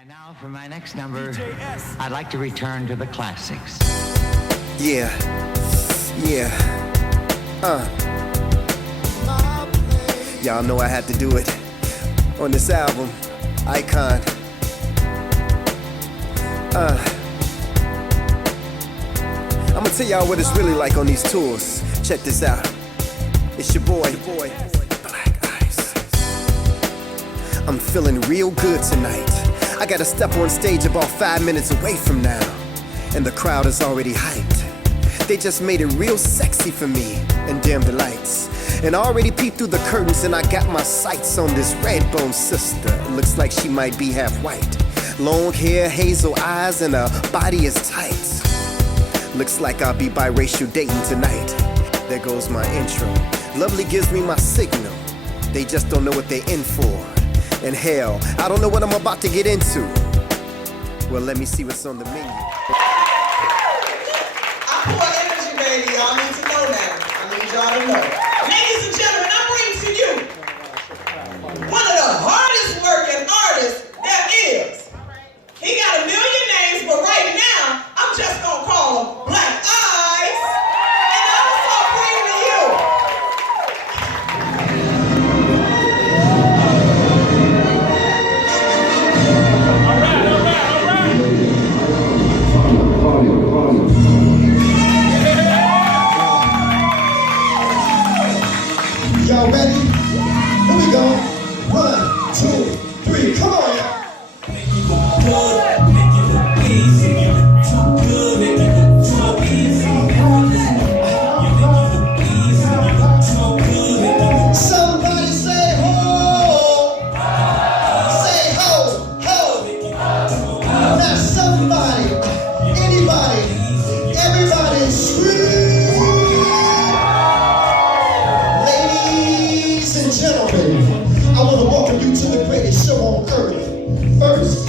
And now for my next number, I'd like to return to the classics. Yeah. Y'all know I had to do it on this album, Icon. I'm gonna tell y'all what it's really like on these tours. Check this out. It's your boy, Black Ice. I'm feeling real good tonight. I gotta step on stage about 5 minutes away from now, and the crowd is already hyped. They just made it real sexy for me and dimmed the lights. And I already peeped through the curtains and I got my sights on this red-bone sister. Looks like she might be half white. Long hair, hazel eyes, and her body is tight. Looks like I'll be biracial dating tonight. There goes my intro. Lovely gives me my signal. They just don't know what they're in for. And hell, I don't know what I'm about to get into. Well, let me see what's on the menu. I pour energy, baby. Y'all need to know that. I need y'all to know. Ladies and gentlemen, I bring to you one of the hardest working artists there is. He got a million names, but right now, I'm just gonna call him Black Ice. And I also bring to you. Y'all ready? Here we go. 1, 2, 3, come on, y'all. Make you look good, make you look easy. You look too good, make you look too easy. You think you look easy, you look too good, make you look. Somebody say ho. Say ho, ho. Now somebody, anybody, everybody scream. Ladies and gentlemen, I want to welcome you to the greatest show on earth. First,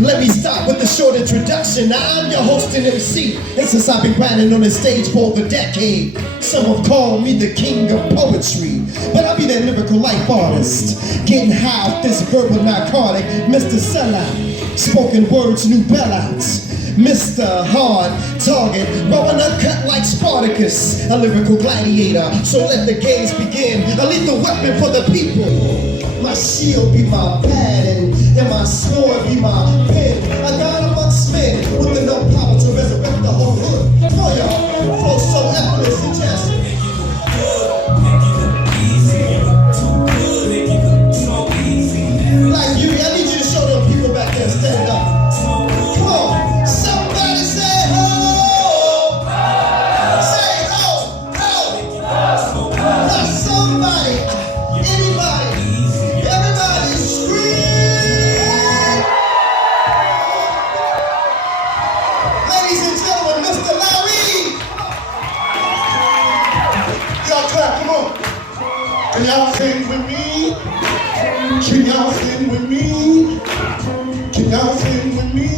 let me start with a short introduction. I'm your host and MC, and since I've been grinding on the stage for over a decade, some have called me the king of poetry. But I'll be that lyrical life artist, getting high off this verbal narcotic, Mr. Sellout, spoken words, new bellouts. Mr. Hard Target, rolling a cut like Spartacus, a lyrical gladiator. So let the games begin. A lethal weapon for the people. My shield be my pad and my sword be my pen. I got amongst men with enough power to resurrect the whole hood. Come on, y'all, flow so effortless and just Make you look good, make you look easy. You look too good, make you look too easy. like you. I need you to show them people back there stand up. Come on, somebody say ho. Say ho, ho. Now somebody, anybody, everybody scream. Ladies and gentlemen, Mr. Larry. Y'all clap, come on. Can y'all sing with me? Can y'all sing with me? Can y'all sing with me?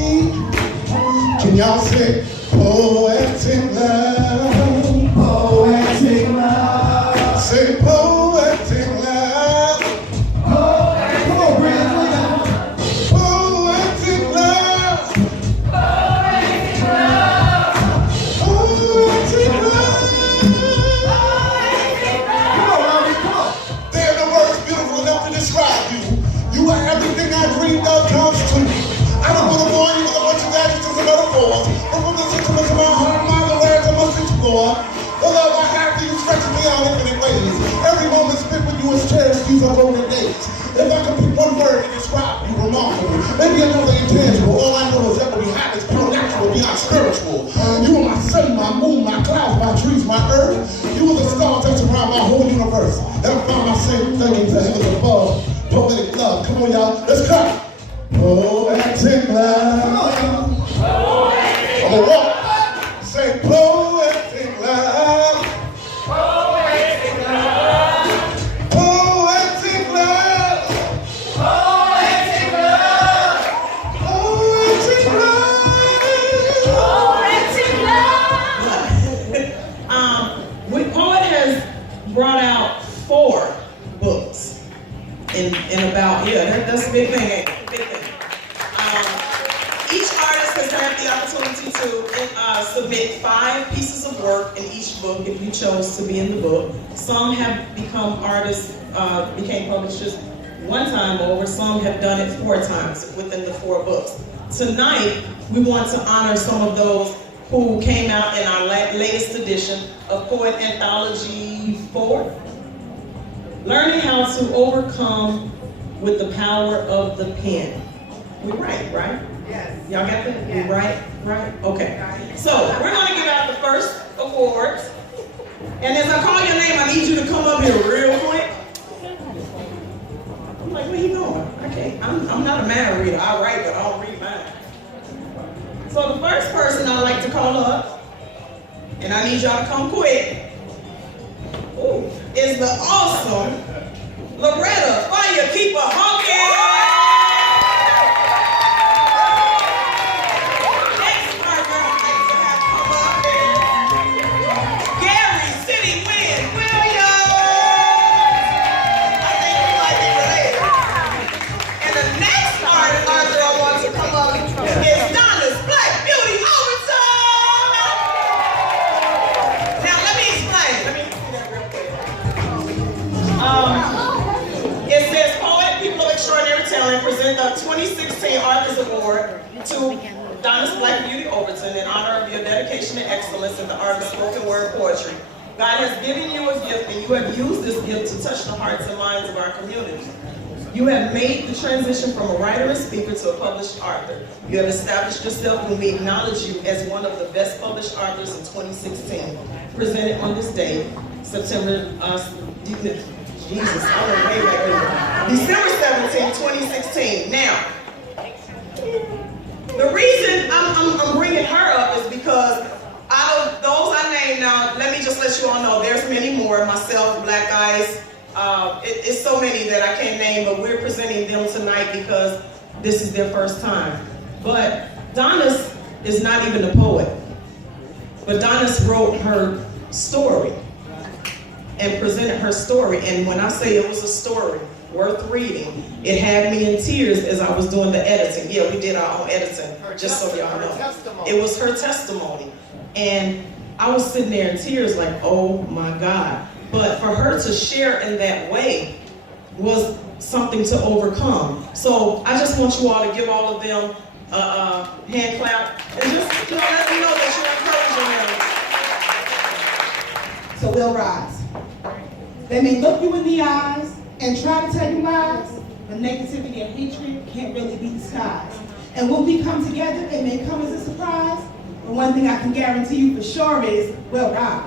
Can y'all sing poetic love? Poetic love. Say poetic love. Come on, Brandon. Poetic love. Poetic love. Poetic love. Come on, Robbie, come on. They're the words beautiful enough to describe you. You are everything I dreamed of comes true. I don't want to bore you with a bunch of adjectives and metaphors, but from the sentiments of my heart, my words I must explore. The love I have for you stretches me out infinite ways. Every moment spent with you is cherished, these are golden days. If I could pick one word to describe you, remarkable. Maybe another intangible. All I know is that what we have is pure natural, beyond spiritual. You are my sun, my moon, my clouds, my trees, my earth. You are the stars that surround my whole universe. And I find my same thing in the heavens above. Poetic love. Come on, y'all. Let's cut. Poetic love. Come on, y'all. I'm gonna walk. Say poetic love. Poetic love. Poetic love. Poetic love. Poetic Poetic love. Poet has brought out 4 books in about, that's a big thing. Big thing. opportunity to submit 5 pieces of work in each book if you chose to be in the book. Some have become artists, became publishers one time over. Some have done it 4 times within the 4 books. Tonight, we want to honor some of those who came out in our latest edition of Poet Anthology 4. Learning how to overcome with the power of the pen. We write, right? Yes. Y'all got that? Yes. We right? Okay. So we're gonna give out the first awards. And as I call your name, I need you to come up here real quick. I'm like, where you going? I can't, I'm not a mind reader. I write, but I don't read mine. So the first person I'd like to call up, and I need y'all to come quick, is the awesome Loretta Firekeeper Hawkins. Next partner I'd like to have come up is Gary City Wind Williams. I think we might be related. And the next Arthur I want to come up is Donna's Black Beauty Overton. Now let me explain. Let me do that real quick. It says Poet, People of Extraordinary Talent present the 2016 Arthur's Award to Donna's Black Beauty Overton in honor of your dedication and excellence in the art of spoken word poetry. God has given you a gift and you have used this gift to touch the hearts and minds of our community. You have made the transition from a writer and speaker to a published author. You have established yourself and we acknowledge you as one of the best published authors in 2016. Presented on this day, December 17, 2016. Now, the reason I'm bringing her up is because out of those I named now, let me just let you all know there's many more. Myself, Black Ice, it's so many that I can't name, but we're presenting them tonight because this is their first time. But Donna's is not even a poet, but Donna's wrote her story and presented her story. And when I say it was a story worth reading, it had me in tears as I was doing the editing. Yeah, we did our own editing, just so y'all know. It was her testimony. And I was sitting there in tears like, oh my God. But for her to share in that way was something to overcome. So I just want you all to give all of them a hand clap and just let them know that you're encouraging them. So we'll rise. They may look you in the eyes and try to tell you lies, but negativity and hatred can't really be disguised. And when we come together, it may come as a surprise, but one thing I can guarantee you for sure is we'll rise.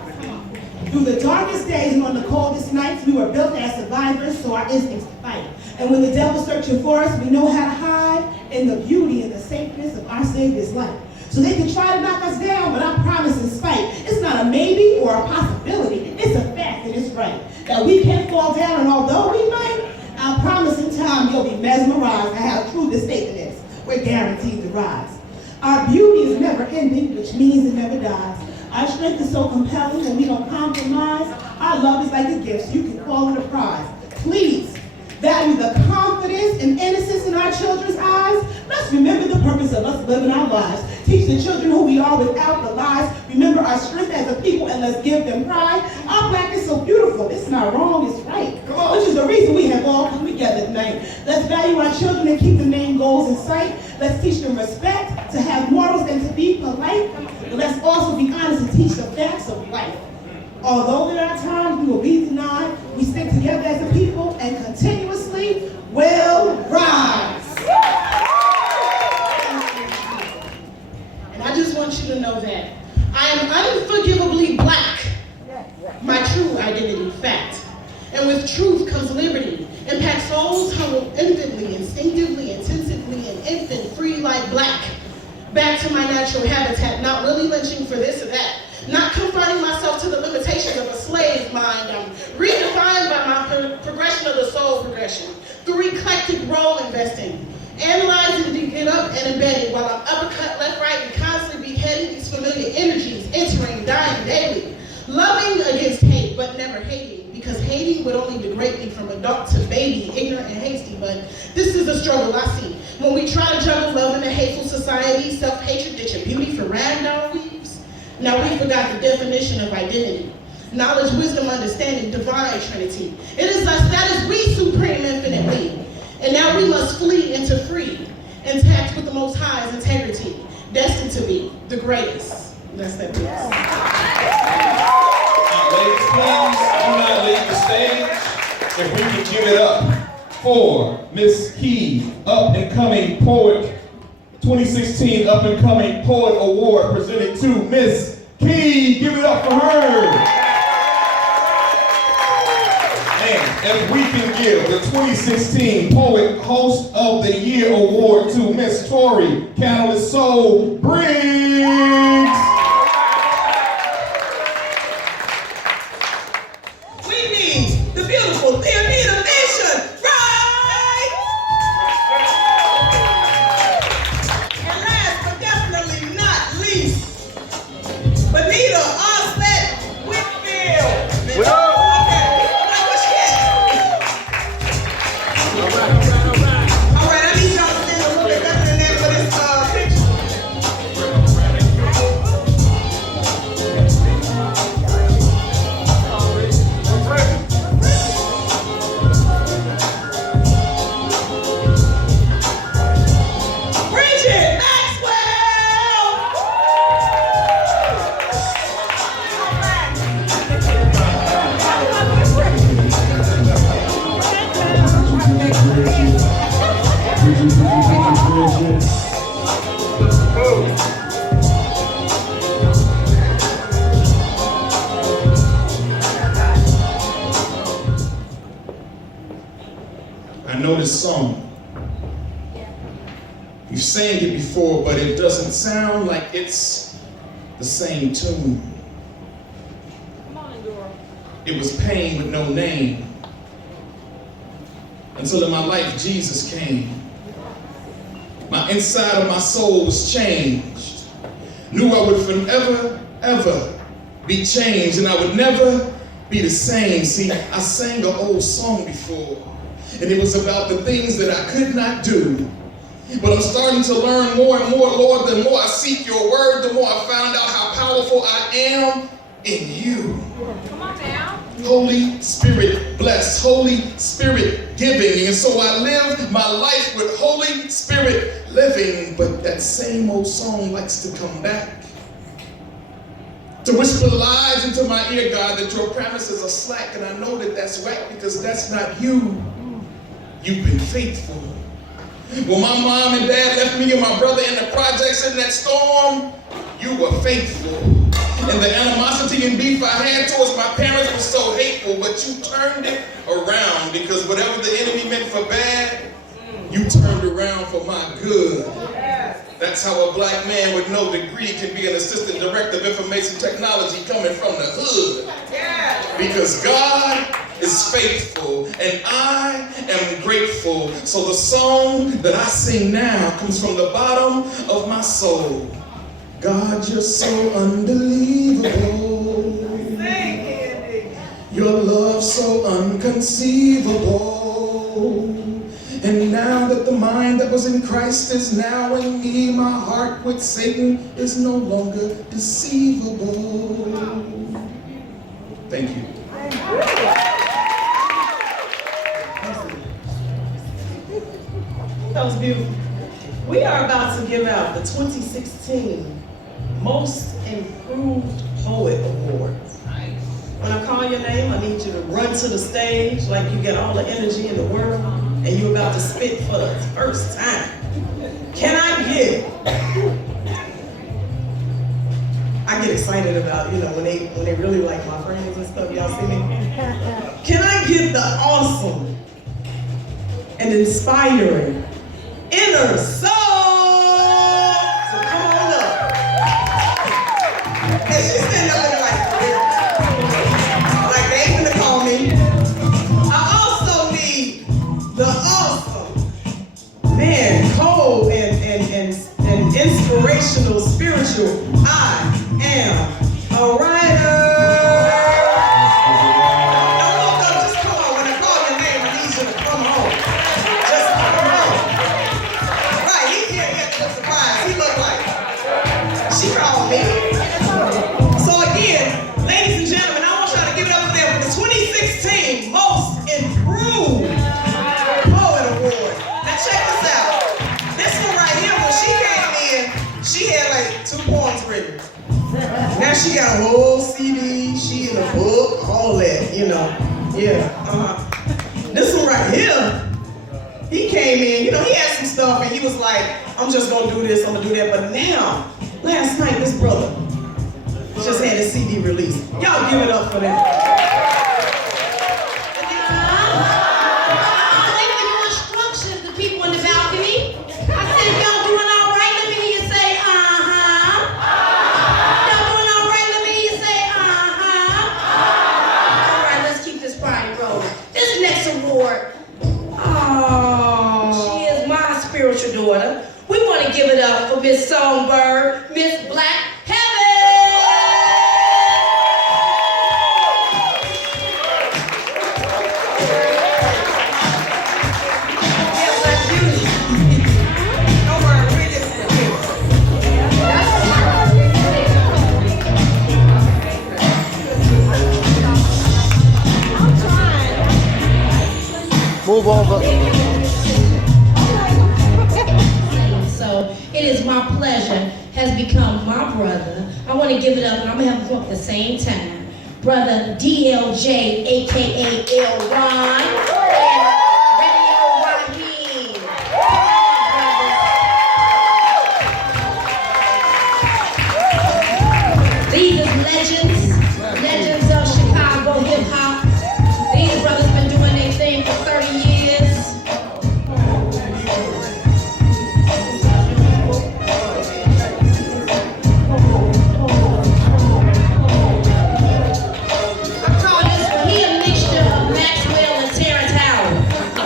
Through the darkest days and on the coldest nights, we were built as survivors, so our instincts to fight. And when the devil's searching for us, we know how to hide in the beauty and the safeness of our Savior's life. So they can try to knock us down, but I promise in spite, it's not a maybe or a possibility, it's a fact and it's right. That we can fall down, and although we might, I promise in time you'll be mesmerized at how true this statement is. We're guaranteed to rise. Our beauty is never ending, which means it never dies. Our strength is so compelling and we don't compromise. Our love is like a gift, so you can call it a prize. Please, value the confidence and innocence in our children's eyes. Let's remember the purpose of us living our lives. Teach the children who we are without the lies. Remember our strength as a people and let's give them pride. Our black is so beautiful. It's not wrong, it's right. Which is the reason we have all come together tonight. Let's value our children and keep the main goals in sight. Let's teach them respect, to have morals and to be polite. But let's also be honest and teach them facts of life. Although there are times we will be denied, we stick together as a people and continuously will rise. And I just want you to know that I am unforgivably black, my true identity, fact. And with truth comes liberty. Impact souls humble infinitely, instinctively, intensively, and infant free like black. Back to my natural habitat, not really lynching for this or that. Not confining myself to the limitations of a slave mind. I'm redefined by my progression of the soul progression. Through eclectic role investing. Analyzing to get up and embedded while I'm uppercut, left, right, and constantly beheading these familiar energies, entering, dying daily. Loving against hate, but never hating, because hating would only degrade me from adult to baby, ignorant and hasty, but this is the struggle I see. When we try to juggle love in a hateful society, self-hatred ditching beauty for ragdoll weaves. Now we forgot the definition of identity. Knowledge, wisdom, understanding, divine trinity. It is us, that is we, supreme infinitely. And now we must flee into free, intact with the Most High's integrity, destined to be the greatest. That's that piece. Ladies, please do not leave the stage. If we can give it up for Miss Key, up and coming poet, 2016 up and coming poet award presented to Miss Key. Give it up for her. And if we can give the 2016 Poet Host of the Year award to Miss Tori Catalyst Soul Briggs. The beautiful Theodore Nation, right? And last but definitely not least, Benita Onset Whitfield. Okay, now what's that? All right, I need y'all to stand a little bit better than that for this picture. I know this song. You've sang it before, but it doesn't sound like it's the same tune. It was pain with no name. Until in my life, Jesus came. My inside of my soul was changed. Knew I would forever, ever be changed, and I would never be the same. See, I sang an old song before, and it was about the things that I could not do. But I'm starting to learn more and more, Lord. The more I seek your word, the more I found out how powerful I am in you. Come on now. Holy Spirit blessed, Holy Spirit giving. And so I live my life with Holy Spirit living. But that same old song likes to come back, to whisper lies into my ear, God, that your promises are slack. And I know that that's right, because that's not you. You've been faithful. When my mom and dad left me and my brother in the projects in that storm, you were faithful. And the animosity and beef I had towards my parents was so hateful, but you turned it around, because whatever the enemy meant for bad, you turned around for my good. That's how a black man with no degree can be an assistant director of information technology coming from the hood. Because God is faithful, and I am grateful. So the song that I sing now comes from the bottom of my soul. God, you're so unbelievable. Your love so unconceivable. And now that the mind that was in Christ is now in me, my heart with Satan is no longer deceivable. Thank you. That was beautiful. We are about to give out the 2016 Most Improved Poet Award. When I call your name, I need you to run to the stage like you get all the energy in the world and you're about to spit for the first time. Can I get? I get excited about, when they really like my friends and stuff, y'all see me? Can I get the awesome and inspiring Inner Soul to come on up? And she's standing up there like they ain't gonna call me. I also need the awesome man, cold and inspirational, spiritual. I am a writer. Don't look up she got a whole CD, she in a book, all that, you know. Yeah, This one right here, he came in, you know, he had some stuff and he was like, I'm just gonna do this, I'm gonna do that. But now, last night, this brother just had his CD released. Y'all give it up for that. People in the balcony. I said, if y'all doing all right, let me hear you say, Y'all doing all right, let me hear you say, All right, let's keep this party rolling. This next award, she is my spiritual daughter. We want to give it up for Miss Songbird, Miss BLAQ. Move over. So it is my pleasure, has become my brother. I want to give it up, and I'm going to have them come up at the same time. Brother DLJ, a.k.a. L. Ron, and Radio Raheem. These are legends of Chicago hip-hop. These brothers been doing their thing for 30 years. I call this one, he a mixture of Maxwell and Terrence Howard.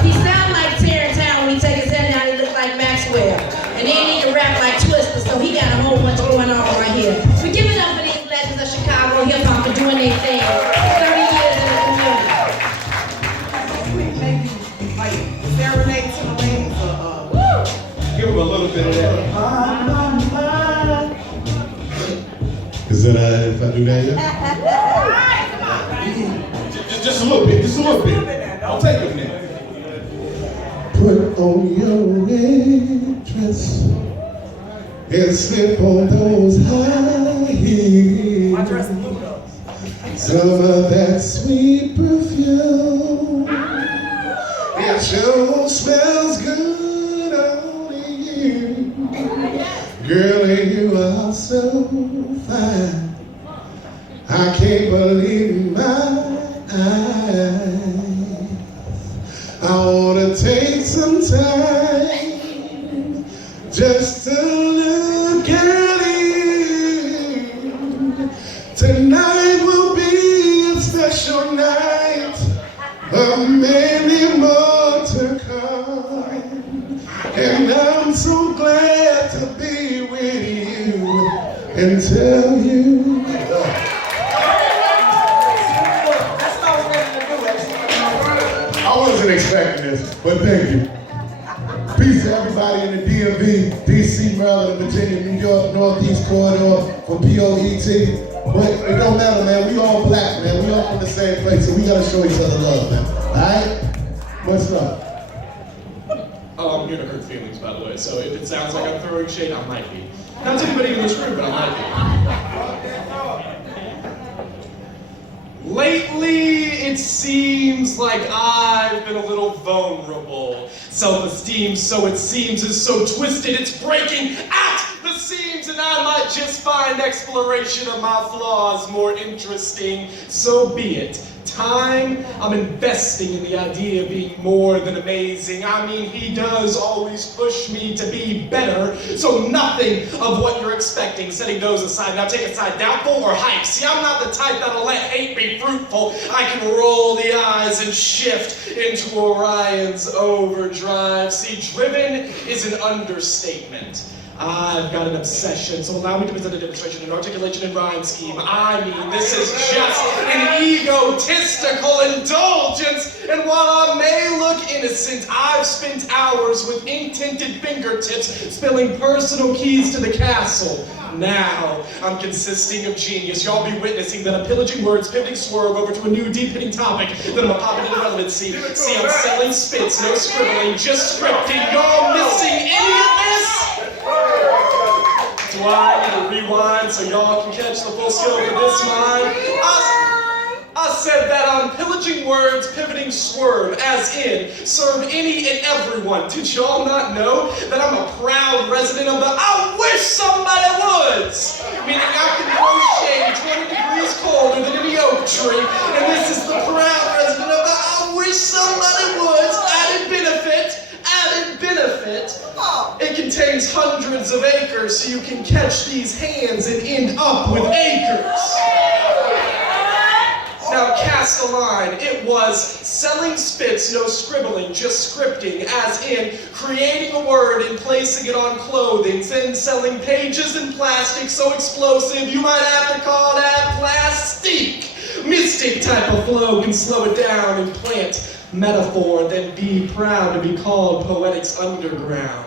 He sound like Terrence Howard when he take his head down, he look like Maxwell. And then he can rap like Twister, so he got a whole bunch going on right here. So give it up for these legends of Chicago hip-hop for doing their thing. 30 years in the community. Maybe like serenade to the ladies Give him a little bit of that. Is that if I do that yet? Just a little bit, just a little bit. I'll take a minute. Put on your red dress and slip on those high heels. My dress is blue though. Some of that sweet perfume. It sure smells good on you. Girl, you are so fine. I can't believe my eyes. I wanna take some time just to look at you. Tonight will be a special night, of many more to come. And I'm so glad to be with you and tell you. I wasn't expecting this, but thank you. Peace to everybody in the DMV, DC, Maryland, Virginia, New York, Northeast Corridor for P.O.E.T. But it don't matter, man. We all black, man. We all from the same place, so we gotta show each other love, man. All right? What's up? Oh, I'm here to hurt feelings, by the way, so if it sounds like I'm throwing shade, I might be. Not to anybody in this room, but I might be. Lately, it seems like I've been a little vulnerable. Self-esteem, so it seems, is so twisted, it's breaking at the seams, and I might just find exploration of my flaws more interesting. So be it. Time, I'm investing in the idea of being more than amazing. I mean, he does always push me to be better, so nothing of what you're expecting, setting those aside. Now take aside doubtful or hype. See, I'm not the type that'll let hate be fruitful. I can roll the eyes and shift into Orion's overdrive. See, driven is an understatement. I've got an obsession, so allow me to present a demonstration in articulation and rhyme scheme. I mean, this is just an egotistical indulgence, and while I may look innocent, I've spent hours with ink-tinted fingertips spilling personal keys to the castle. Now, I'm consisting of genius. Y'all be witnessing that I'm pillaging words, pivoting swerve over to a new deep-hitting topic, then I'm a popping into relevancy. See, I'm selling spits, no scribbling, just scripting. Y'all missing any of this? That's why I need a rewind so y'all can catch the full scope of this mine. I said that on pillaging words, pivoting swerve, as in, serve any and everyone. Did y'all not know that I'm a proud resident of the I wish somebody would? Meaning I can grow shade 20 degrees colder than any oak tree, and this is the proud resident of the I wish somebody would. Added benefit. It contains hundreds of acres, so you can catch these hands and end up with acres. Now cast a line. It was selling spits, no scribbling, just scripting, as in creating a word and placing it on clothing, then selling pages in plastic so explosive you might have to call that plastique. Mystic type of flow can slow it down and plant metaphor, then be proud to be called poetics underground.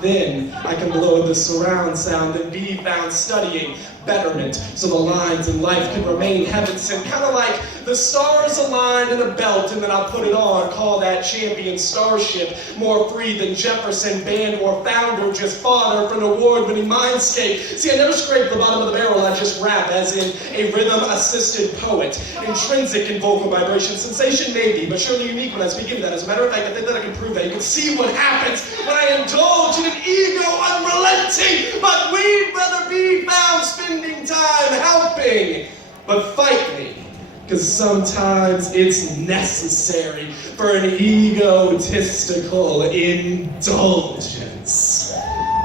Then I can blow the surround sound and be found studying betterment so the lines in life can remain heaven sent, kind of like the stars aligned in a belt, and then I put it on, call that champion starship, more free than Jefferson, band or founder, just fodder for an award-winning mindscape. See, I never scrape the bottom of the barrel, I just rap, as in a rhythm-assisted poet, intrinsic in vocal vibration, sensation maybe, but surely unique when I speak into that. As a matter of fact, I think that I can prove that. You can see what happens when I indulge in an ego unrelenting, but we'd rather be found spending time helping, but fight me. Because sometimes it's necessary for an egotistical indulgence.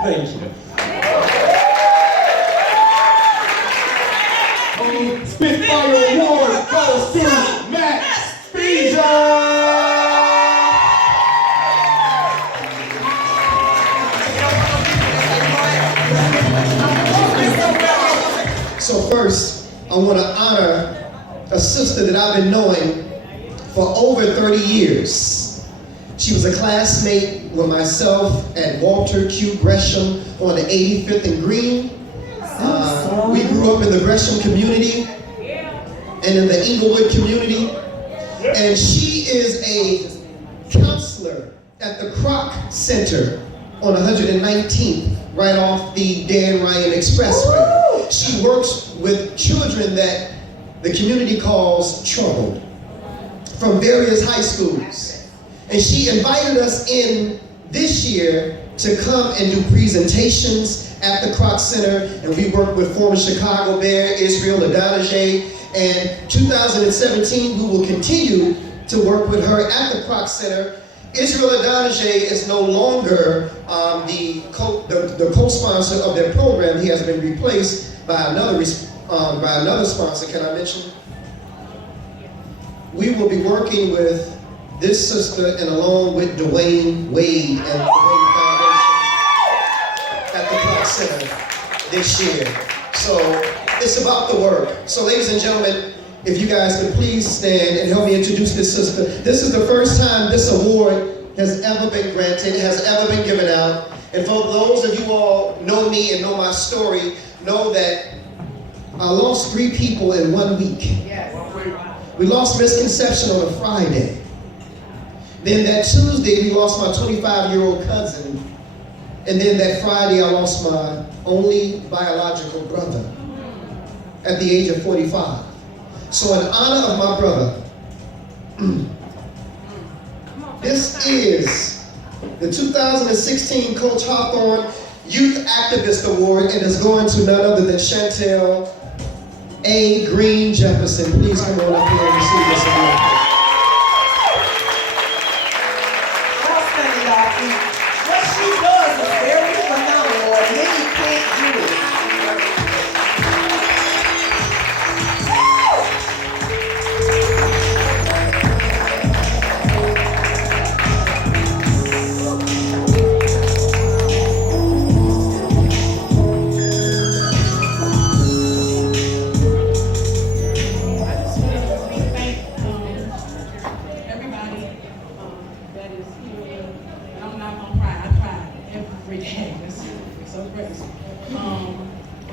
Thank you. Spitfire Award goes to Max Beezer! So first, I want to honor a sister that I've been knowing for over 30 years. She was a classmate with myself at Walter Q. Gresham on the 85th and Green. We grew up in the Gresham community and in the Inglewood community. And she is a counselor at the Kroc Center on 119th, right off the Dan Ryan Expressway. She works with children that the community calls troubled from various high schools. And she invited us in this year to come and do presentations at the Kroc Center, and we worked with former Chicago Bear, Israel Adonijah, and 2017 we will continue to work with her at the Kroc Center. Israel Adonijah is no longer the co-sponsor of their program. He has been replaced by another sponsor. Can I mention? We will be working with this sister and along with Dwayne Wade and the Wade Foundation at the Kroc Center this year. So it's about the work. So ladies and gentlemen, if you guys could please stand and help me introduce this sister. This is the first time this award has ever been granted, has ever been given out. And for those of you all know me and know my story, know that I lost 3 people in 1 week. Yes. We lost Misconception on a Friday. Then that Tuesday, we lost my 25-year-old cousin. And then that Friday, I lost my only biological brother at the age of 45. So in honor of my brother, this is the 2016 Coach Hawthorne Youth Activist Award, and it's going to none other than Chantel A. Green Jefferson. Please come on up here and receive this award. What she does is very phenomenal, and many can't do it.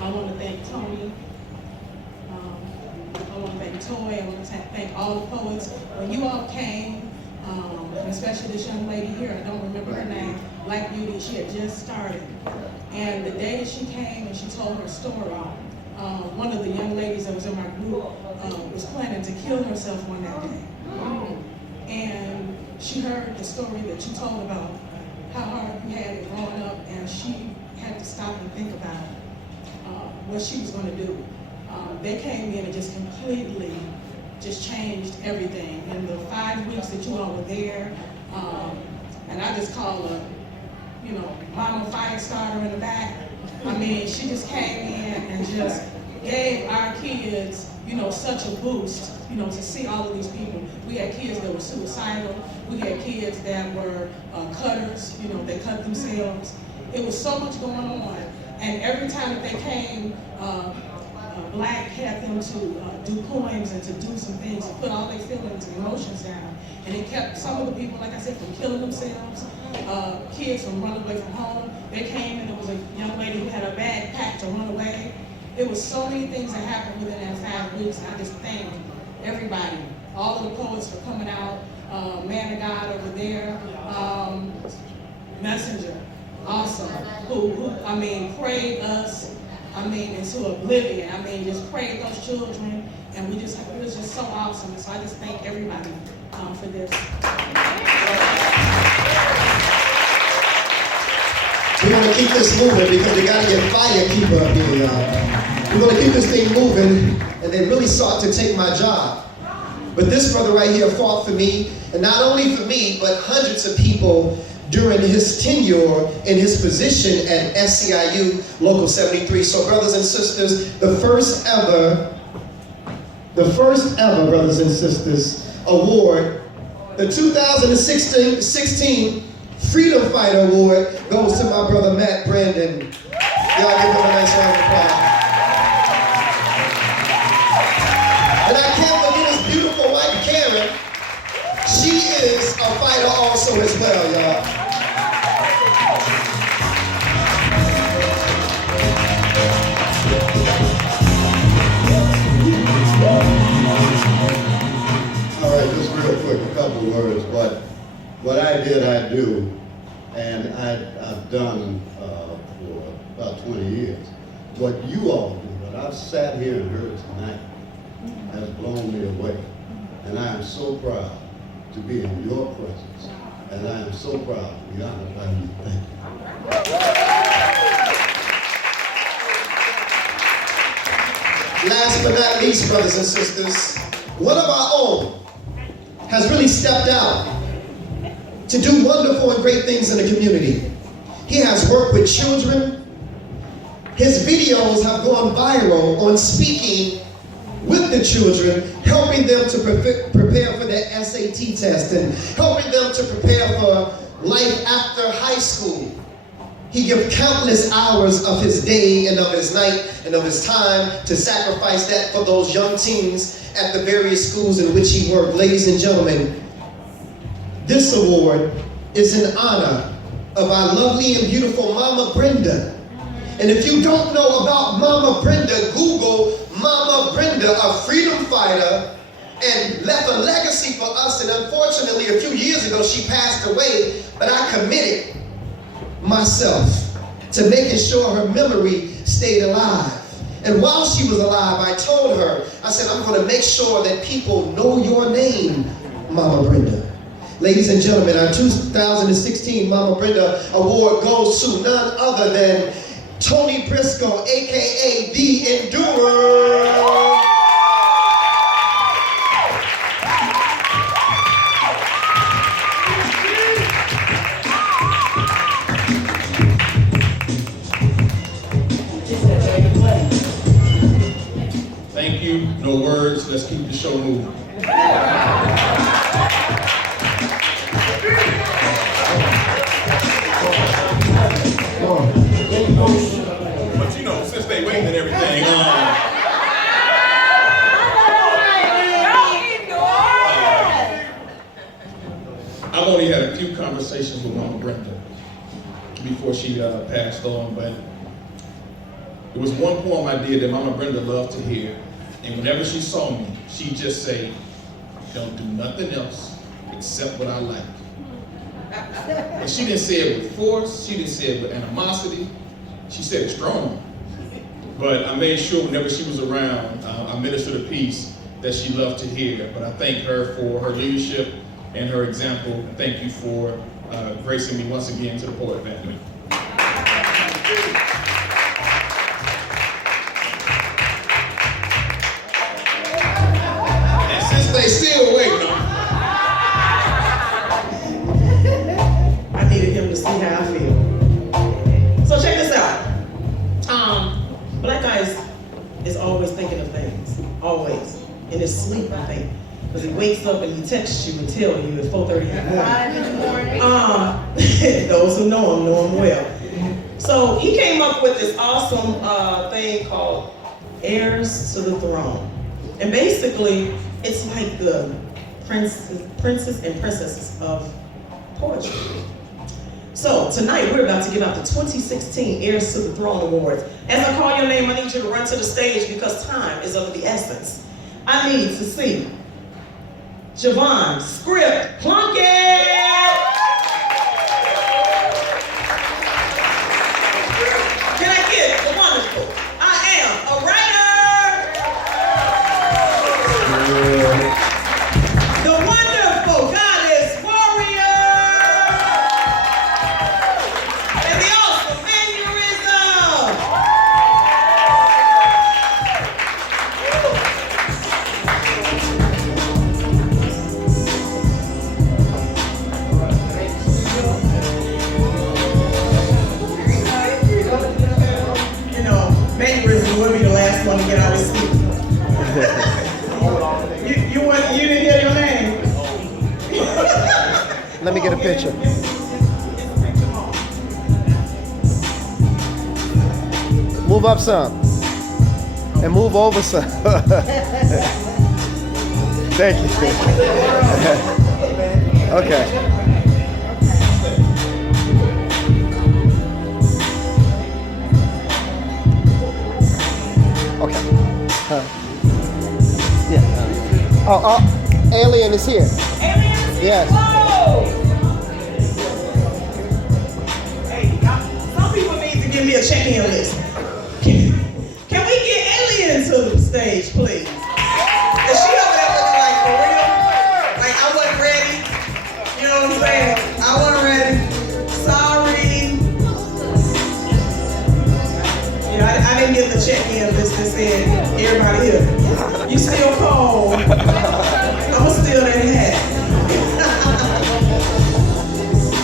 I want to thank Tony. I want to thank Toy. I want to thank all the poets. When you all came, especially this young lady here, I don't remember her name, Black Beauty. She had just started. And the day that she came and she told her story, one of the young ladies that was in my group was planning to kill herself on that day. And she heard the story that you told about how hard you had it growing up, and she had to stop and think about what she was going to do. They came in and just completely just changed everything. In the 5 weeks that you all were there, and I just call her, you know, Mama Fire Starter in the back. I mean, she just came in and just gave our kids, you know, such a boost, you know, to see all of these people. We had kids that were suicidal. We had kids that were cutters, you know, they cut themselves. It was so much going on. And every time that they came, BLAQ had them to do poems and to do some things, to put all their feelings and emotions down. And it kept some of the people, like I said, from killing themselves, kids from running away from home. They came and there was a young lady who had a bag packed to run away. It was so many things that happened within that 5 weeks, and I just thank everybody, all of the poets for coming out, Man of God over there, Messenger, awesome, who I mean, prayed us, I mean, into oblivion. I mean, just prayed those children, and it was just so awesome. So I just thank everybody for this. We're going to keep this moving because we got to get Fire Keeper up here, y'all. We're going to keep this thing moving, and they really sought to take my job. But this brother right here fought for me, and not only for me, but hundreds of people during his tenure in his position at SCIU Local 73. So brothers and sisters, the first ever, brothers and sisters, award, the 2016 Freedom Fighter Award goes to my brother Matt Brandon. Y'all give him a nice round of applause. And I can't forget his beautiful wife, Karen. She is a fighter also as well, y'all. All right, just real quick, a couple words. What I did, I do, and I've done for about 20 years. What you all do, what I've sat here and heard tonight, has blown me away. And I am so proud to be in your presence. And I am so proud to be honored by you. Thank you. Last but not least, brothers and sisters, one of our own has really stepped out to do wonderful and great things in the community. He has worked with children. His videos have gone viral on speaking with the children, helping them to prepare for their SAT test and helping them to prepare for life after high school. He gives countless hours of his day and of his night and of his time to sacrifice that for those young teens at the various schools in which he worked. Ladies and gentlemen, this award is in honor of our lovely and beautiful Mama Brenda. And if you don't know about Mama Brenda, Google Mama Brenda, a freedom fighter, and left a legacy for us. And unfortunately, a few years ago, she passed away, but I committed myself to making sure her memory stayed alive. And while she was alive, I told her, I said, I'm going to make sure that people know your name, Mama Brenda. Ladies and gentlemen, our 2016 Mama Brenda Award goes to none other than Tony Briscoe, aka The Endurer. Thank you. No words. Let's keep the show moving. But you know, since they waiting and everything, I've only had a few conversations with Mama Brenda before she passed on, but there was one poem I did that Mama Brenda loved to hear, and whenever she saw me, she'd just say, "Don't do nothing else except what I like." And she didn't say it with force, she didn't say it with animosity, she said it strong. But I made sure whenever she was around, I ministered a piece that she loved to hear. But I thank her for her leadership and her example. Thank you for gracing me once again to the P.O.E.T family. And since they still waiting on I needed him to see how I feel. So check this out. Black guys is always thinking of things, always. In his sleep, I think. Because he wakes up and he texts you and tells you at 4:30 in the morning. Those who know him well. So he came up with this awesome thing called Heirs to the Throne. And basically, it's like the princes and princesses of poetry. So tonight we're about to give out the 2016 Heirs to the Throne Awards. As I call your name, I need you to run to the stage because time is of the essence. I need to see Javon Script Plunkett. Can I get the wonderful? I am a writer. The wonderful goddess warrior. And the awesome mannerism. You know, mannerism would be the last one to get out of sleep. You didn't hear your name? Let me get a picture. Move up some. And move over some. Thank you. Okay. Okay. Yeah. Oh, Alien is here. Yes. Hey, some people need to give me a check-in list. Can we get Alien to the stage, please? Is she over there looking like for real? Like I wasn't ready. You know what I'm saying? I wasn't ready. Sorry. You know, I didn't get the check-in list that said everybody here. You still cold. I'm still that hat.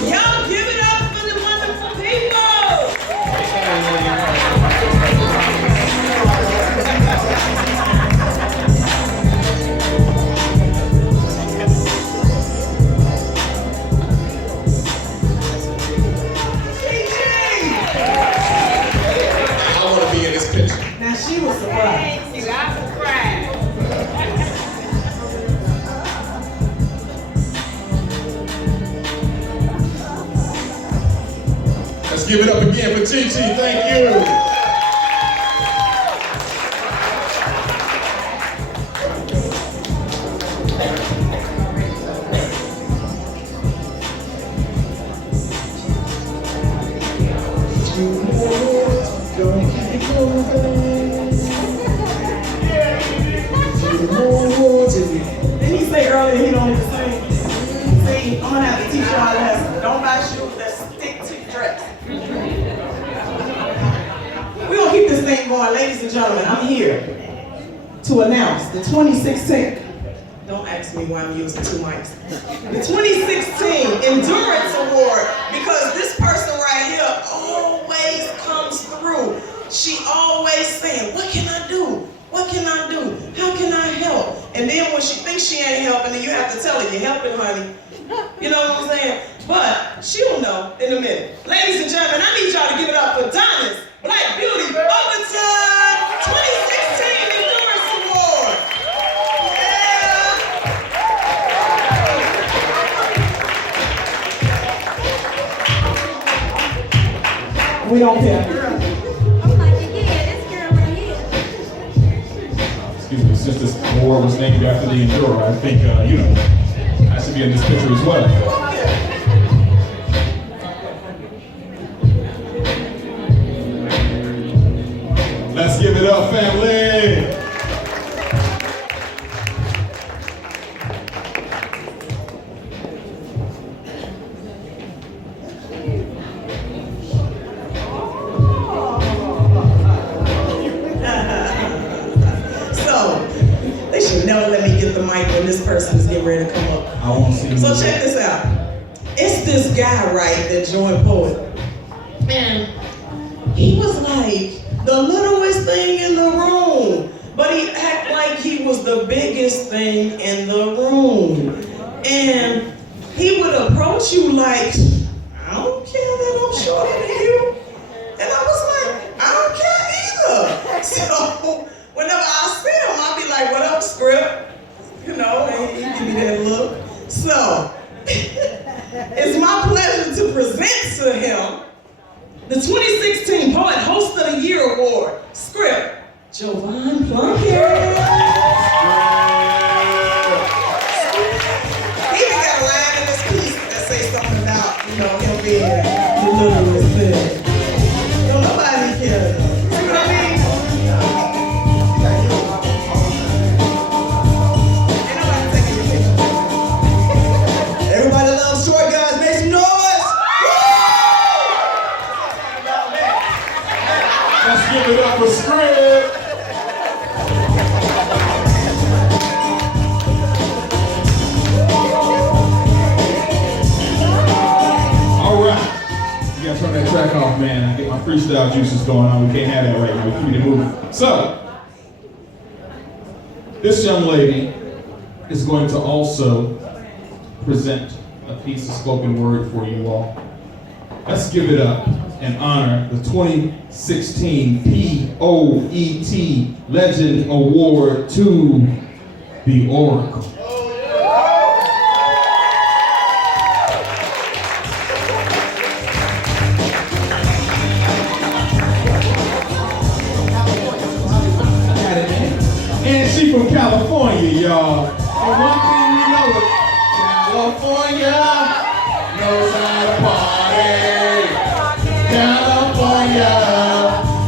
Y'all give it up for the wonderful people. I want to be in this picture. Now she was surprised. Let's give it up again for TT. Thank you. Didn't he say earlier he don't even sing? See, I'm gonna have to teach y'all a lesson. Don't buy shoes that stick to your dress. We're gonna keep this thing going. Ladies and gentlemen, I'm here to announce the 2016. Don't ask me why I'm using two mics. The 2016 Endurance Award, because this person right here always comes through. She always saying, what can I do? What can I do? How can I help? And then when she thinks she ain't helping, then you have to tell her, you're helping, honey. You know what I'm saying? But she'll know in a minute. Ladies and gentlemen, I need y'all to give it up for Donna's Black Beauty Overtime 2016 Endurance Award. Yeah. We don't care. Excuse me, since this award was named after the Endurer, I think, I should be in this picture as well. give it up, family. They should never let me get the mic when this person is getting ready to come up. I won't see you. So check this out. It's this guy, right, that joined P.O.E.T. And he was like the littlest thing in the room, but he acted like he was the biggest thing in the room. And he would approach you like, I don't care that I'm shorter than you. And I was like, I don't care either. So whenever I see him, I'll be like, what up, Script? You know, and he give me that look. So, it's my pleasure to present to him the 2016 Poet Host of the Year Award, Script, Jovan Plunkett. He even got a line in this piece that says something about, you know, him being the littlest thing. No, nobody cares. You know what I mean? Everybody loves short guys. Make some noise. Let's give it up for Script. All right. You gotta turn that track off, man. I get my freestyle juices going on. We can't have that right now. We keep it moving. So, this young lady is going to also present a piece of spoken word for you all. Let's give it up and honor the 2016 P.O.E.T. Legend Award to the Oracle. And she from California, y'all. And one thing we know is California knows how to party. California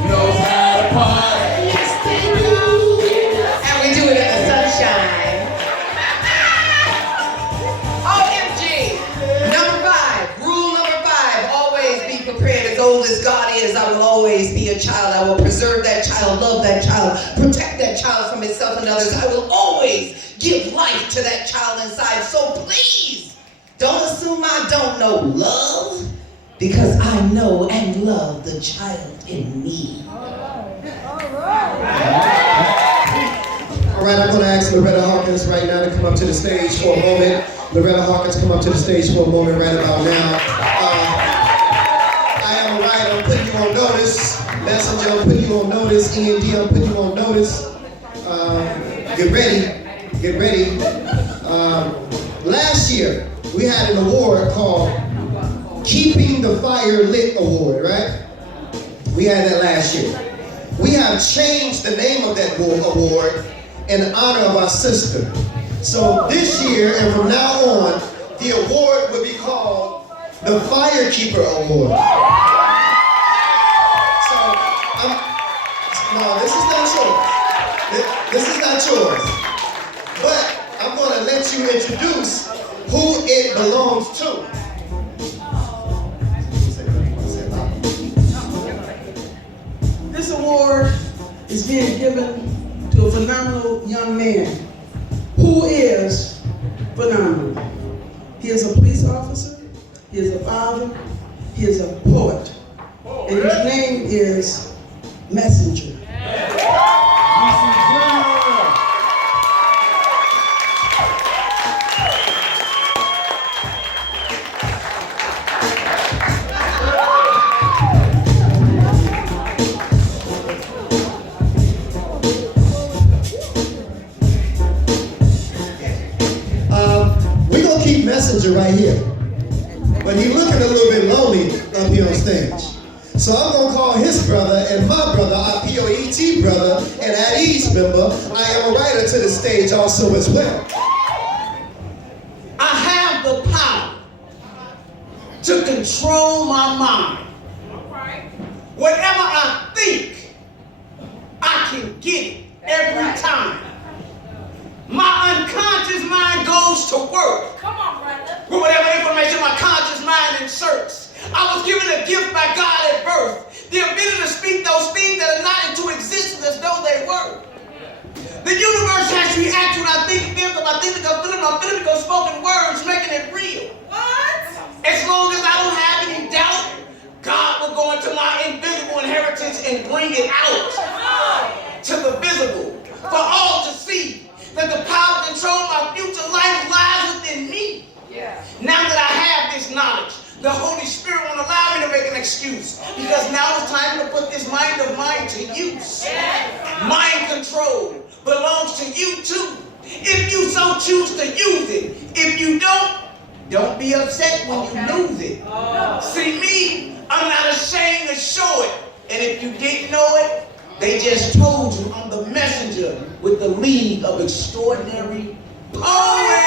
knows how to party. Yes, they do. And we do it in the sunshine. OMG. Number 5. Rule number 5. Always be prepared. As old as God is, I will always be a child. I will preserve that child, love that child, protect that child from itself and others. I will always give life to that child inside. So please, don't assume I don't know love, because I know and love the child in me. All right, I'm going to ask Loretta Hawkins right now to come up to the stage for a moment. Loretta Hawkins, come up to the stage for a moment right about now. I am right, I'm putting you on notice. Messenger, I'm putting you on notice. E&D, I'm putting you on notice. Get ready. Last year, we had an award called Keeping the Fire Lit Award, right? We had that last year. We have changed the name of that award in honor of our sister. So this year and from now on, the award will be called the Firekeeper Award. So, no, this is not yours. This is not yours. But I'm going to let you introduce who it belongs to. This award is being given to a phenomenal young man who is phenomenal. He is a police officer, he is a father, he is a poet, and his name is Messenger. Messenger right here, but he's looking a little bit lonely up here on stage. So I'm gonna call his brother and my brother, our P.O.E.T. brother and at ease member. I am a writer to the stage also as well. I have the power to control my mind. Whatever I think, I speak those things that are not into existence as though they were. The universe has to react when I think it, because I think it, I'm feeling because spoken words making it real. What? As long as I don't have any doubt, God will go into my invisible inheritance and bring it out to the visible for all to see that the power to control my future life lies within me. Now that I have this knowledge, the Holy Spirit won't allow me to make an excuse, because now it's time to put this mind of mine to use. Mind control belongs to you too, if you so choose to use it. If you don't be upset when you lose it. See me, I'm not ashamed to show it. And if you didn't know it, they just told you I'm the messenger with the League of Extraordinary Poets.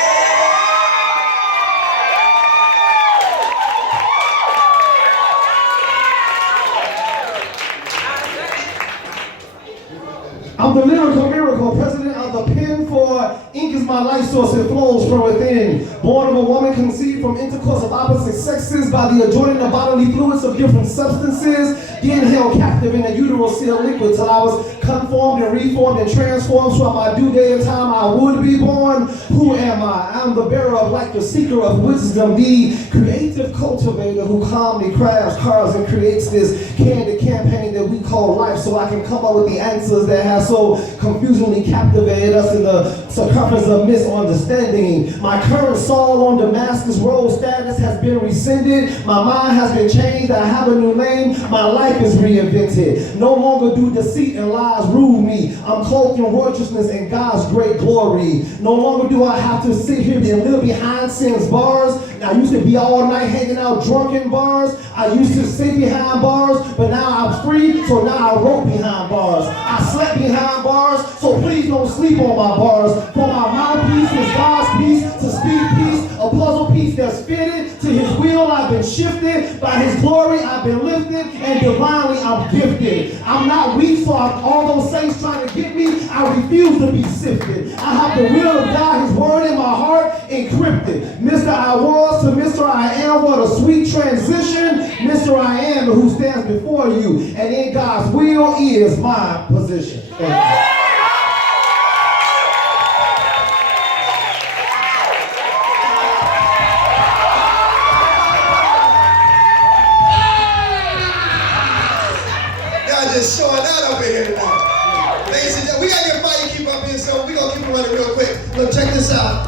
I'm the lyrical miracle, president of the pen, for ink is my life source, it flows from within. Born of a woman conceived from intercourse of opposite sexes by the adjoining of bodily fluids of different substances, then held captive in a uterus sealed liquid till I was conformed and reformed and transformed, so at my due day and time I would be born. Who am I? I'm the bearer of light, the seeker of wisdom, the creative cultivator who calmly crafts, carves, and creates this candid campaign that we call life, so I can come up with the answers that have so confusingly captivated us in the circumference of misunderstanding. My current Saul on Damascus Road status has been rescinded. My mind has been changed. I have a new name. My life is reinvented. No longer do deceit and lies rule me. I'm clothed in righteousness and God's great glory. No longer do I have to sit here and live behind sin's bars. I used to be all night hanging out drunk in bars. I used to sit behind bars, but now I'm free, so now I wrote behind bars. I slept behind bars, so please don't sleep on my bars. For my mouthpiece is God's piece to speak peace, a puzzle piece that's fitted to his will. I've been shifted by his glory. I've been lifted, and divinely I'm gifted. I'm not weak, so all those saints trying to get me, I refuse to be sifted. I have the will of God, his word in my heart, encrypted. Mr. I was to Mr. I am, what a sweet transition. Mr. I am who stands before you, and in God's will is my position. Thank you. Just showing out up in here tonight. Ladies and gentlemen, we gotta get Fire Keep up here, so we're gonna keep it running real quick. Look, check this out.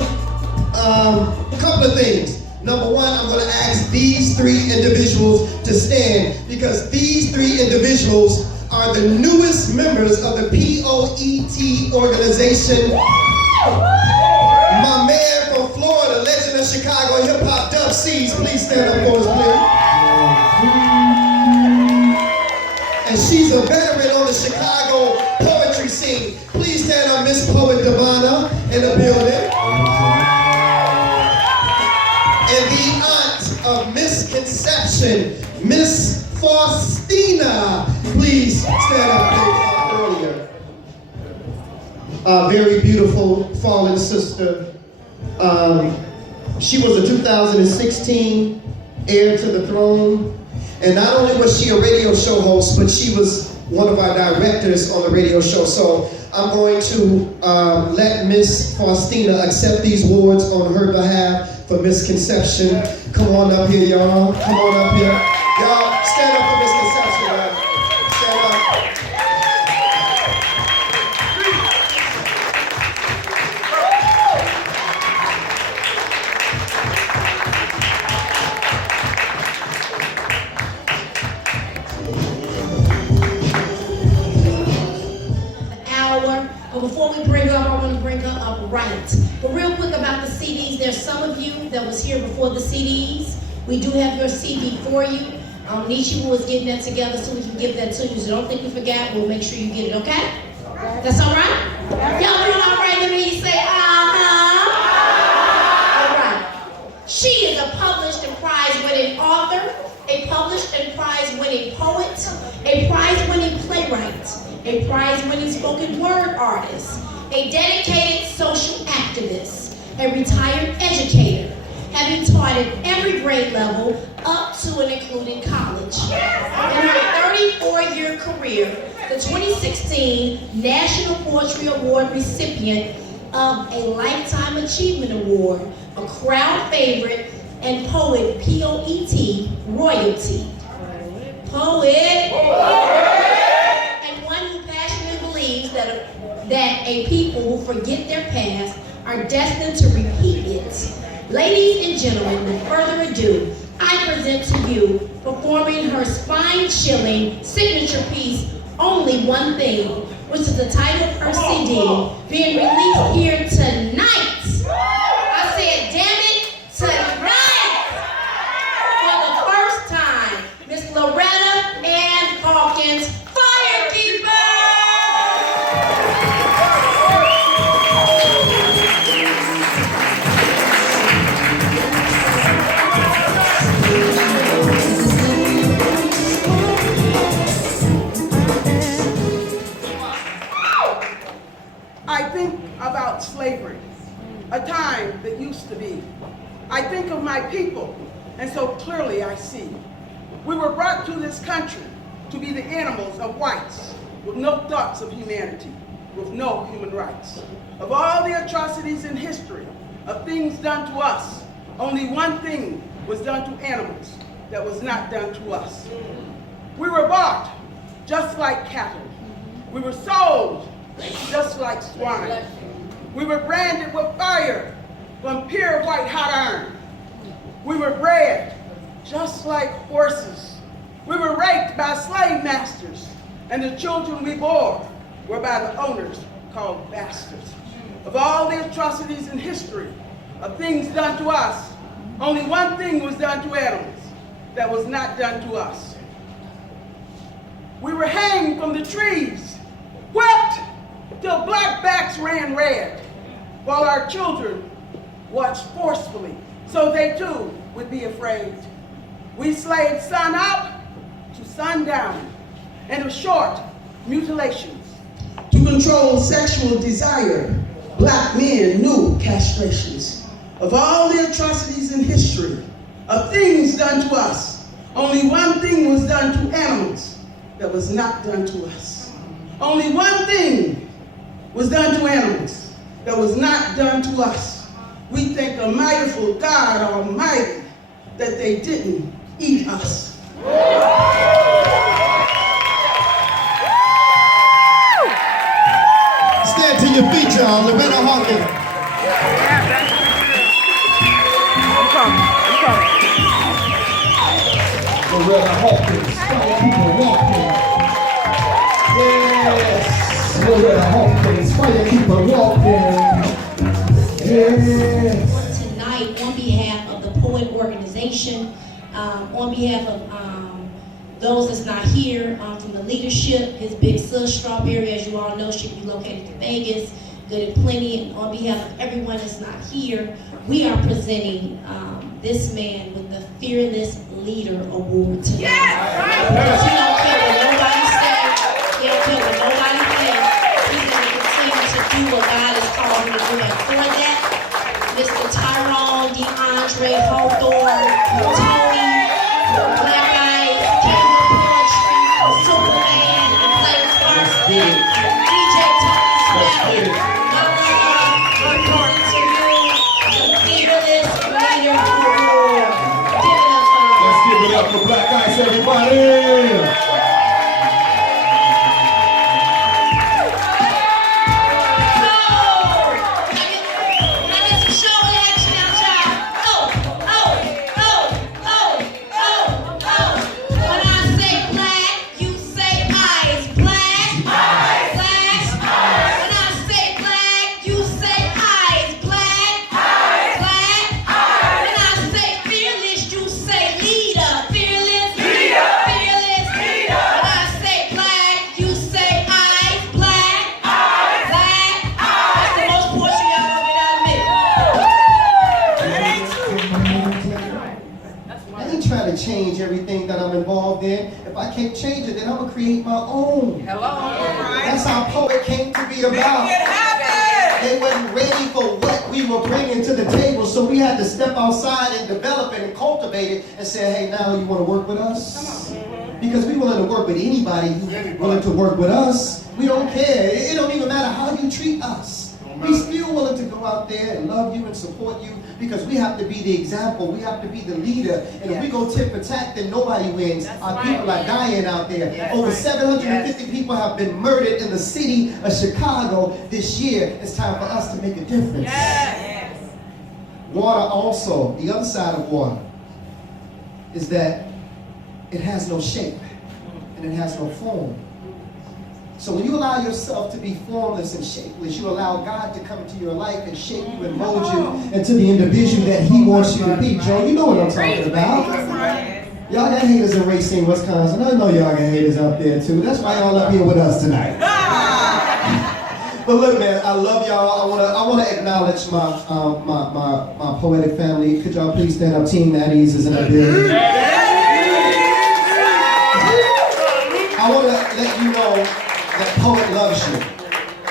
A couple of things. Number one, I'm gonna ask these three individuals to stand, because these three individuals are the newest members of the P.O.E.T. organization. My man from Florida, legend of Chicago hip-hop, Dub C's, please stand up for us, please. And she's a veteran on the Chicago poetry scene. Please stand up, Miss Poet Devana in the building. And the aunt of Misconception, Miss Faustina. Please stand up, earlier. Very beautiful fallen sister. She was a 2016 heir to the throne. And not only was she a radio show host, but she was one of our directors on the radio show. So I'm going to let Miss Faustina accept these awards on her behalf for Misconception. Come on up here, y'all. Come on up here. Y'all, stand up for Misconception, man. Stand up. But before we bring her up, I want to bring her up right. But real quick about the CDs, there's some of you that was here before the CDs. We do have your CD for you. Nishi was getting that together so we can give that to you. So don't think we forgot. We'll make sure you get it, okay? That's all right? Y'all doing all right? Let me say, All right. She is a published and prize-winning author, a published and prize-winning poet, a prize-winning playwright, a prize-winning spoken word artist, a dedicated social activist, a retired educator, having taught at every grade level up to and including college. In her 34-year career, the 2016 National Poetry Award recipient of a Lifetime Achievement Award, a crowd favorite, and poet P.O.E.T. royalty. Poet! And one who passionately believes that a people who forget their past are destined to repeat it. Ladies and gentlemen, with further ado, I present to you, performing her spine-chilling signature piece, Only One Thing, which is the title of her CD, being released here tonight. I said, damn it, tonight! For the first time, Miss Loretta Ann Hawkins, Firekeeper! I think about slavery, a time that used to be. I think of my people, and so clearly I see. We were brought to this country to be the animals of whites, with no thoughts of humanity, with no human rights. Of all the atrocities in history, of things done to us, only one thing was done to animals that was not done to us. We were bought just like cattle. We were sold just like swine. We were branded with fire from pure white hot iron. We were bred just like horses. We were raped by slave masters, and the children we bore were by the owners called bastards. Of all the atrocities in history, of things done to us, only one thing was done to animals that was not done to us. We were hanged from the trees, whipped till black backs ran red, while our children watched forcefully so they too would be afraid. We slaved sun up to sundown, and of short mutilations. To control sexual desire, black men knew castrations. Of all the atrocities in history, of things done to us, only one thing was done to animals that was not done to us. Only one thing was done to animals that was not done to us. We thank a mightiful God Almighty that they didn't eat us. Stand to your feet, y'all. Loretta Hawkins. Loretta Hawkins, Firekeeper walking. Yes, Loretta Hawkins, Firekeeper walking. Yes. Tonight, on behalf of the Poet Organization, on behalf of those that's not here, from the leadership, his big sis, Strawberry, as you all know, should be located in Vegas, Good and Plenty, and on behalf of everyone that's not here, we are presenting this man with the Fearless Leader Award tonight. Yes! Because he don't care what nobody says, he don't care what nobody thinks, he's going to continue to do what God has called him to do. And for that, Mr. Tyrone, DeAndre, Hawthorne, Tony, Black Eyes, King of Poetry, Superman, Flavor Farscape, DJ Tony Swift, according to you, the Fearless Leader Award. Give it up, Let's give it up for Black Ice, everybody. Change everything that I'm involved in. If I can't change it, then I'm gonna create my own. Hello, all right. That's how Poet came to be about. Make it happen. They wasn't ready for what we we were bringing to the table, so we had to step outside and develop it and cultivate it and say, hey, now you want to work with us? Because we're willing to work with anybody who's willing to work with us. We don't care. It don't even matter how you treat us. We still willing to go out there and love you and support you because we have to be the example. We have to be the leader. And if we go tit for tat, then nobody wins. Our people are dying out there. Over 750 people have been murdered in the city of Chicago this year. It's time for us to make a difference. Water also, the other side of water, is that it has no shape and it has no form. So when you allow yourself to be formless and shapeless, you allow God to come into your life and shape you and mold you into the individual that He wants you to be. Joe, you know what I'm talking about. Y'all got haters in Racine, Wisconsin. I know y'all got haters out there too. That's why y'all up here with us tonight. But look, man, I love y'all. I wanna acknowledge my poetic family. Could y'all please stand up? Team Natties is in the building. I want to let you know that P.O.E.T loves you.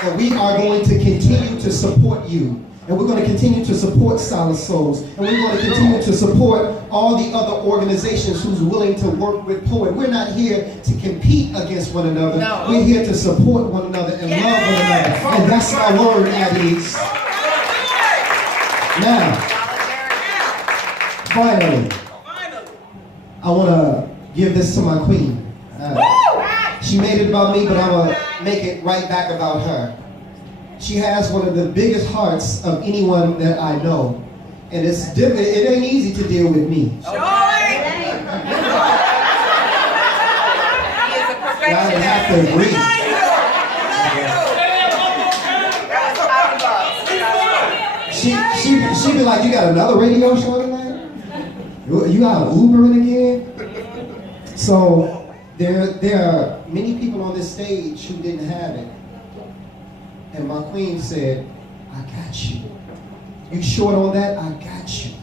And we are going to continue to support you. And we're going to continue to support Solid Souls. And we're going to continue to support all the other organizations who's willing to work with P.O.E.T. We're not here to compete against one another. No. We're here to support one another and love one another. And that's my word, Addies. Now, finally, I want to give this to my queen. She made it about me, but I'm going to make it right back about her. She has one of the biggest hearts of anyone that I know. And it's different. It ain't easy to deal with me. Y'all have to agree. She be like, you got another radio show tonight? You got an Ubering again? So there are many people on this stage who didn't have it. And my queen said, I got you. You short on that? I got you.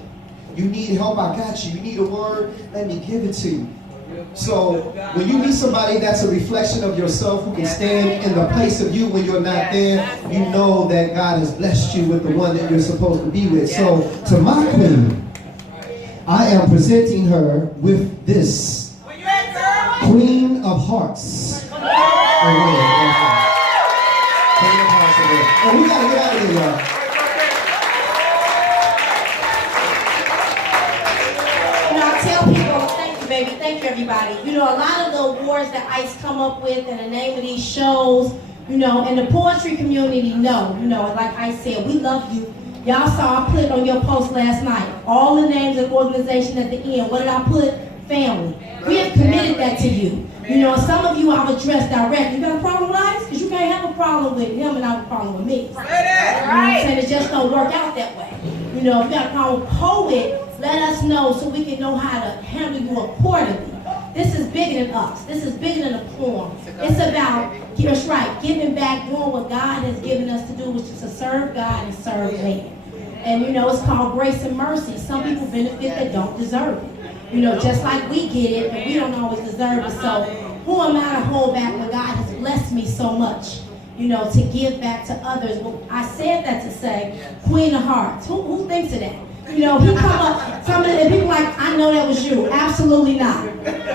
You need help? I got you. You need a word? Let me give it to you. So when you meet somebody that's a reflection of yourself who can stand in the place of you when you're not there, you know that God has blessed you with the one that you're supposed to be with. So to my queen, I am presenting her with this Queen of Hearts. And we gotta get out of here, y'all. I tell people, thank you, baby, thank you, everybody. You know, a lot of the awards that ICE come up with and the name of these shows, you know, and the poetry community know, you know, like I said, we love you. Y'all saw I put on your post last night, all the names of the organization at the end. What did I put? Family. We have committed that to you. You know, some of you I've addressed directly. You got a problem with ICE? Because you can't have a problem with him and I have a problem with me. You know what I'm saying? It just don't work out that way. You know, if you got a problem with P.O.E.T, let us know so we can know how to handle you accordingly. This is bigger than us. This is bigger than a poem. It's about, that's right, giving back, doing what God has given us to do, which is to serve God and serve man. And you know, it's called grace and mercy. Some people benefit that don't deserve it. You know, just like we get it, but we don't always deserve it. So who am I to hold back when God has blessed me so much, you know, to give back to others? Well, I said that to say, Queen of Hearts. Who thinks of that? You know, he come up, some of the people like, I know that was you. Absolutely not.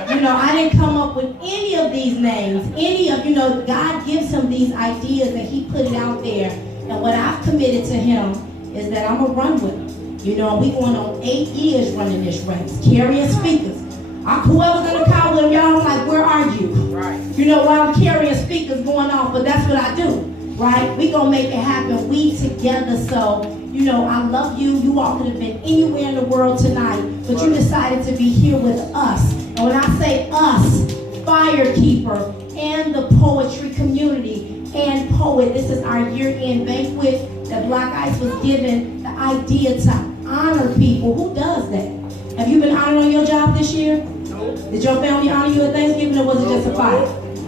You know, I didn't come up with any of these names. Any of, you know, God gives him these ideas and he put it out there. And what I've committed to him is that I'm going to run with him. You know, we going on 8 years running this race, carrying speakers. Whoever's in the car with them, y'all, I'm like, where are you? Right. You know, while I'm carrying speakers going off, but that's what I do, right? We gonna make it happen, we together. So, you know, I love you. You all could have been anywhere in the world tonight, but you decided to be here with us. And when I say us, Firekeeper and the poetry community and P.O.E.T, this is our year-end banquet that Black Ice was given the idea to honor people. Who does that? Have you been honored on your job this year? No. Did your family honor you at Thanksgiving, or was it just a fire?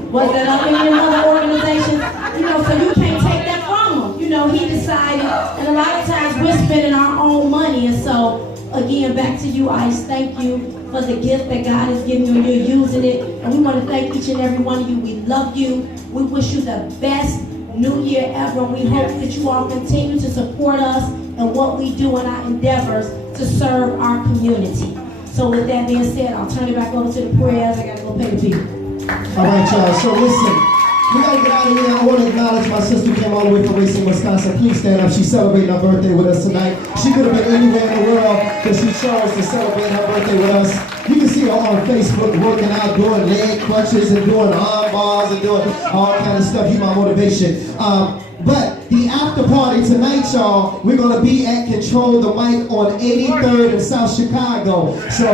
Was that up in other organizations? You know, so you can't take that from them. You know, he decided, and a lot of times we're spending our own money. And so, again, back to you, Ice. Thank you for the gift that God has given you, and you're using it. And we want to thank each and every one of you. We love you. We wish you the best new year ever. We hope that you all continue to support us and what we do in our endeavors to serve our community. So with that being said, I'll turn it back over to the prayers. I gotta go pay the people. All right, y'all. So listen, we gotta get out of here. I want to acknowledge my sister who came all the way from Racine, Wisconsin. Please stand up. She's celebrating her birthday with us tonight. She could have been anywhere in the world, but she chose to celebrate her birthday with us. You can see her on Facebook working out, doing leg crunches and doing arm bars and doing all kind of stuff. You my motivation. But the after party tonight, y'all, we're gonna be at Control the Mic on 83rd in South Chicago. So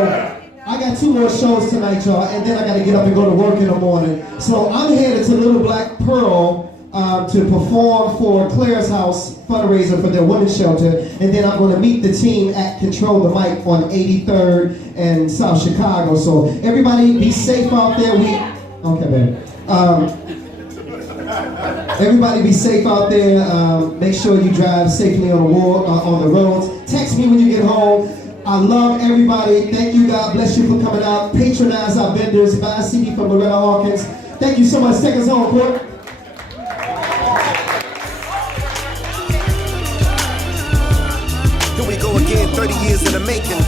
I got 2 more shows tonight, y'all, and then I gotta get up and go to work in the morning. So I'm headed to Little Black Pearl to perform for Claire's House fundraiser for their women's shelter, and then I'm gonna meet the team at Control the Mic on 83rd and South Chicago. So everybody be safe out there. Okay, baby. Everybody be safe out there. Make sure you drive safely on the roads. Text me when you get home. I love everybody. Thank you. God bless you for coming out. Patronize our vendors. Buy a CD from Loretta Hawkins. Thank you so much. Take us home, Court. Here we go again, 30 years in the making.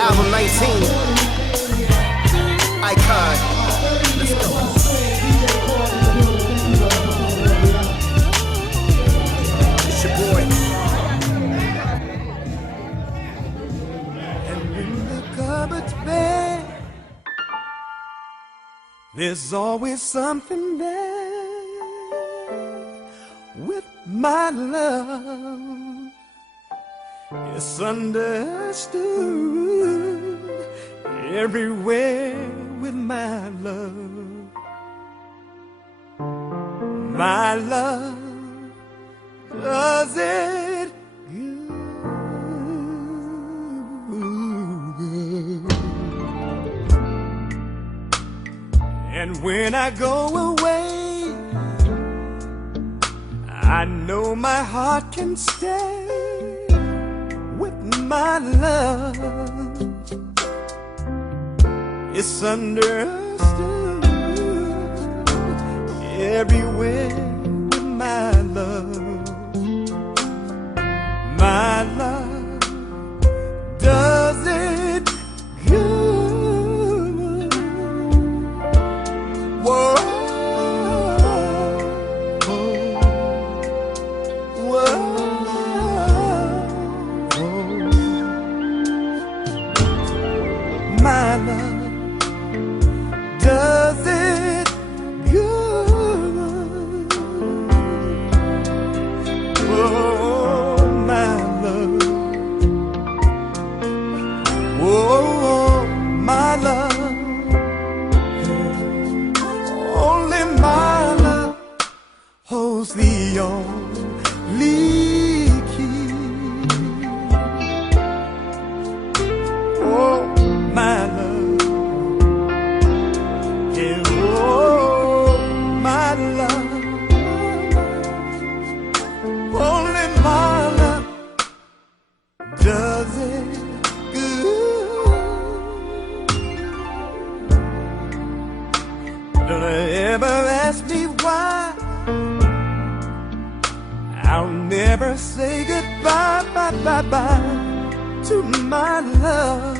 Album 19. Icon. Let's go. It's your boy. And when the cupboard's bare, there's always something there with my love. It's understood everywhere with my love. My love does it good. And when I go away, I know my heart can stay with my love. It's understood everywhere with my love. My love does it good. Whoa, whoa. My love does it good. Oh, my love. Oh, my love. Only my love holds the only key. Oh, my love, yeah, oh, my love, only my love does it good. Don't ever ask me why, I'll never say goodbye, bye, bye, bye to my love.